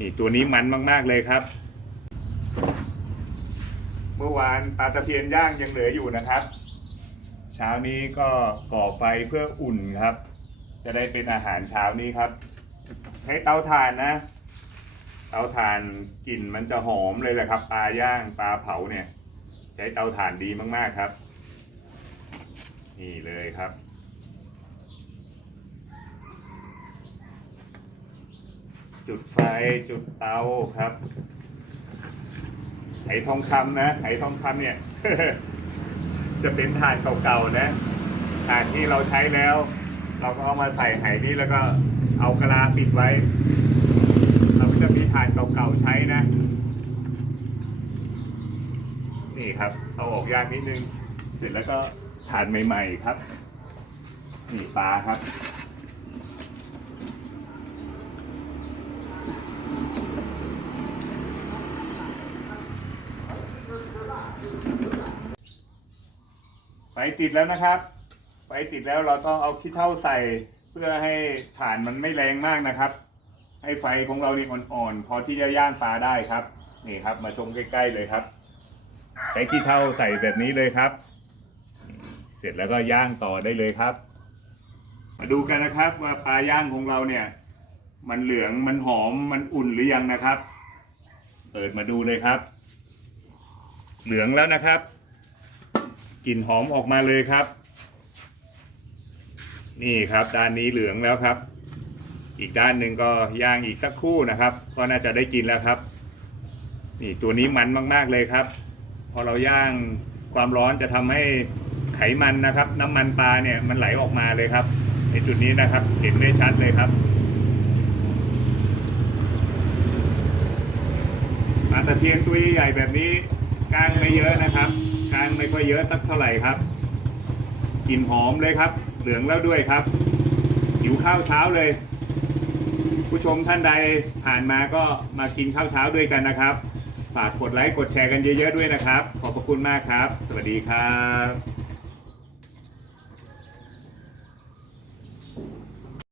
นี่ตัวนี้มันมากๆเลยครับ เมื่อวานปลาตะเพียนย่างยังเหลืออยู่นะครับ เช้านี้ก็ก่อไฟเพื่ออุ่นครับ จะได้เป็นอาหารเช้านี้ครับ ใช้เตาถ่านนะ เตาถ่านกลิ่นมันจะหอมเลยแหละครับ ปลาย่างปลาเผาเนี่ย ใช้เตาถ่านดีมากๆครับ นี่เลยครับ จุดไฟจุดเตาครับไหทองคำนะไหทองคำเนี่ย จะเป็นถ่านเก่าๆนะถ่านที่เราใช้แล้ว เราก็เอามาใส่ไหนี้แล้วก็เอากระลาปิดไว้ เราก็จะมีถ่านเก่าๆใช้นะ นี่ครับเอาออกยากนิดนึง เสร็จแล้วก็ถ่านใหม่ ๆครับ นี่ปลาครับ ไฟติดแล้วนะครับ ไฟติดแล้วเราต้องเอาขี้เถ้าใส่เพื่อให้ถ่านมันไม่แรงมากนะครับ ให้ไฟของเรานี่อ่อนๆพอที่จะย่างปลาได้ครับ นี่ครับ มาชมใกล้ๆเลยครับ ใช้ขี้เถ้าใส่แบบนี้เลยครับ เสร็จแล้วก็ย่างต่อได้เลยครับ มาดูกันนะครับว่าปลาย่างของเราเนี่ย มันเหลืองมันหอมมันอุ่นหรือยังนะครับ เปิดมาดูเลยครับ เหลืองแล้วนะครับกลิ่นหอมออกมาเลยครับ นี่ครับด้านนี้เหลืองแล้วครับ อีกด้านหนึ่งก็ย่างอีกสักครู่นะครับก็น่าจะได้กินแล้วครับ นี่ตัวนี้มันมาก ๆเลยครับ พอเราย่างความร้อนจะทำให้ไขมันนะครับ น้ำมันปลาเนี่ยมันไหลออกมาเลยครับ ในจุดนี้นะครับเห็นได้ชัดเลยครับปลาตะเพียนตัวใหญ่ๆแบบนี้ กล้างไม่เยอะนะครับ กล้างไม่ค่อยเยอะสักเท่าไหร่ครับกลิ่นหอมเลยครับ เหลืองแล้วด้วยครับหิวข้าวเช้าเลย ผู้ชมท่านใดผ่านมาก็มากินข้าวเช้าด้วยกันนะครับ ฝากกดไลค์กดแชร์กันเยอะๆด้วยนะครับ ขอบพระคุณมากครับ สวัสดีครับ